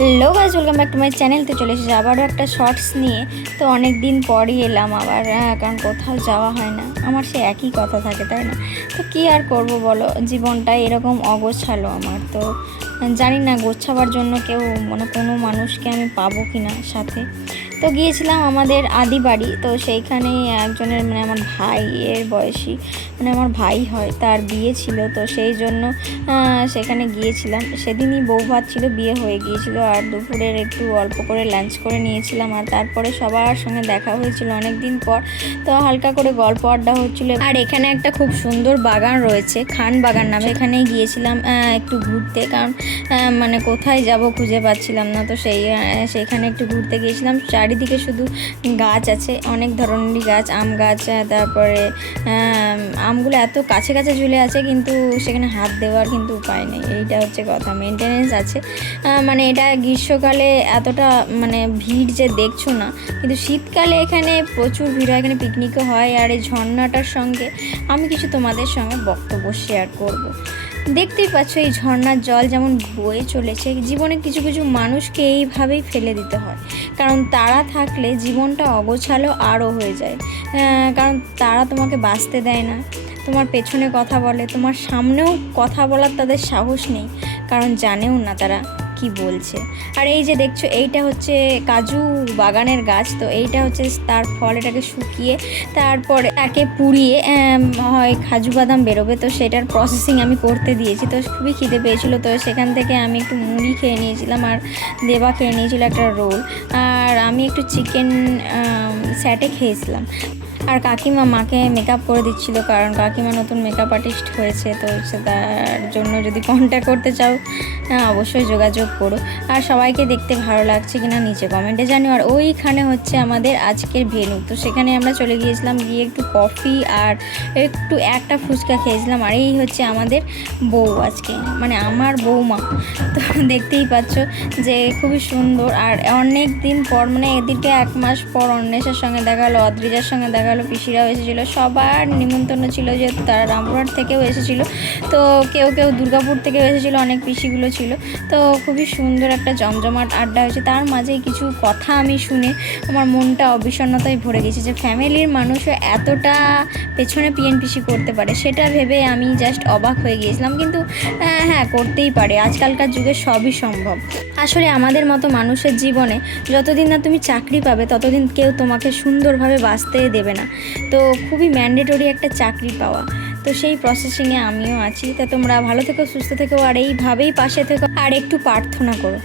Hello guys, welcome back to my channel. তো চলে এসেছি আবারও একটা শর্টস নিয়ে। তো অনেক দিন পরই এলাম আবার, কারণ কোথাও যাওয়া হয় না, আমার সে একই কথা থাকে, তাই না? তো কী আর করব বলো, জীবনটা এরকম অগোছালো আমার। তো জানি না গোছাবার জন্য কেউ কোনো মানুষকে আমি পাবো কি না সাথে। তো গিয়েছিলাম আমাদের আদি বাড়ি। তো সেইখানে একজনের আমার ভাইয়ের বয়সী, আমার ভাই হয়, তার বিয়ে ছিল। তো সেই জন্য সেখানে গিয়েছিলাম। সেদিনই বউ ভাত ছিল, বিয়ে হয়ে গিয়েছিল। আর দুপুরের একটু অল্প করে লাঞ্চ করে নিয়েছিলাম। আর তারপরে সবার সঙ্গে দেখা হয়েছিল অনেক দিন পর। তো হালকা করে গল্প আড্ডা হচ্ছিল। আর এখানে একটা খুব সুন্দর বাগান রয়েছে, খান বাগান নামে। এখানেই গিয়েছিলাম একটু ঘুরতে, কারণ কোথায় যাব খুঁজে পাচ্ছিলাম না। তো সেইখানে একটু ঘুরতে গিয়েছিলাম। চারিদিকে শুধু গাছ আছে, অনেক ধরনেরই গাছ, আম গাছ। তারপরে আমগুলো এত কাছে কাছে ঝুলে আছে, কিন্তু সেখানে হাত দেওয়ার কিন্তু উপায় নেই। এইটা হচ্ছে কথা, মেনটেনেন্স আছে। এটা গ্রীষ্মকালে এতটা ভিড় যে দেখছো না, কিন্তু শীতকালে এখানে প্রচুর ভিড় হয়, এখানে পিকনিকও হয়। আর এই ঝর্ণাটার সঙ্গে আমি কিছু তোমাদের সঙ্গে বক্তব্য শেয়ার করব। দেখতেই পাচ্ছ এই ঝর্ণার জল যেমন বয়ে চলেছে। জীবনে কিছু কিছু মানুষকে এইভাবেই ফেলে দিতে হয়, কারণ তারা থাকলে জীবনটা অগোছালো আরও হয়ে যায়। কারণ তারা তোমাকে বাঁচতে দেয় না, তোমার পেছনে কথা বলে, তোমার সামনেও কথা বলার তাদের সাহস নেই, কারণ জানেও না তারা কি বলছে। আর এই যে দেখছো, এইটা হচ্ছে কাজু বাগানের গাছ। তো এইটা হচ্ছে তার ফল, এটাকে শুকিয়ে তারপরে তাকে পুড়িয়ে হয় কাজু বাদাম বেরোবে। তো সেটার প্রসেসিং আমি করতে দিয়েছি। তো খুবই খিদে পেয়েছিলো, তো সেখান থেকে আমি একটু মুড়ি খেয়ে নিয়েছিলাম, আর দেবা খেয়ে নিয়েছিল একটা রোল, আর আমি একটু চিকেন স্যাটে খেয়েছিলাম। আর কাকিমা মাকে মেকআপ করে দিচ্ছিলো, কারণ কাকিমা নতুন মেকআপ আর্টিস্ট হয়েছে। তো তার জন্য যদি কন্ট্যাক্ট করতে চাও অবশ্যই যোগাযোগ করো। আর সবাইকে দেখতে ভালো লাগছে কিনা নিচে কমেন্টে জানিও। আর ওইখানে হচ্ছে আমাদের আজকের ভেন্যু। তো সেখানে আমরা চলে গিয়েছিলাম, গিয়ে একটু কফি আর একটু একটা ফুচকা খেয়েছিলাম। আর এই হচ্ছে আমাদের বউ আজকে, আমার বৌমা। তো দেখতেই পাচ্ছ যে খুবই সুন্দর। আর অনেক দিন পর, এদিকে 1 মাস পর অন্বেষার সঙ্গে দেখা হলো, অদ্রিজার সঙ্গে দেখা হলো, পিসিরাও এসেছিলো। সবার নিমন্ত্রণ ছিল, যেহেতু তারা রামপুরহাট থেকেও এসেছিলো। তো কেউ কেউ দুর্গাপুর থেকেও এসেছিলো, অনেক পিসিগুলো ছিল। তো খুবই সুন্দর একটা জমজমাট আড্ডা হয়েছে। তার মাঝেই কিছু কথা আমি শুনে আমার মনটা অবিষণ্ণতায় ভরে গেছে, যে ফ্যামিলির মানুষও এতটা পেছনে পিএনপিসি করতে পারে, সেটা ভেবে আমি জাস্ট অবাক হয়ে গিয়েছিলাম। কিন্তু হ্যাঁ, করতেই পারে, আজকালকার যুগে সবই সম্ভব। আসলে আমাদের মতো মানুষের জীবনে যতদিন না তুমি চাকরি পাবে, ততদিন কেউ তোমাকে সুন্দরভাবে বাঁচতে দেবে না। তো খুবই ম্যান্ডেটরি একটা চাকরি পাওয়া। তো সেই প্রসেসিংয়ে আমিও আছি। তা তোমরা ভালো থেকো, সুস্থ থেকো, আর এইভাবেই পাশে থেকো, আর একটু প্রার্থনা করো।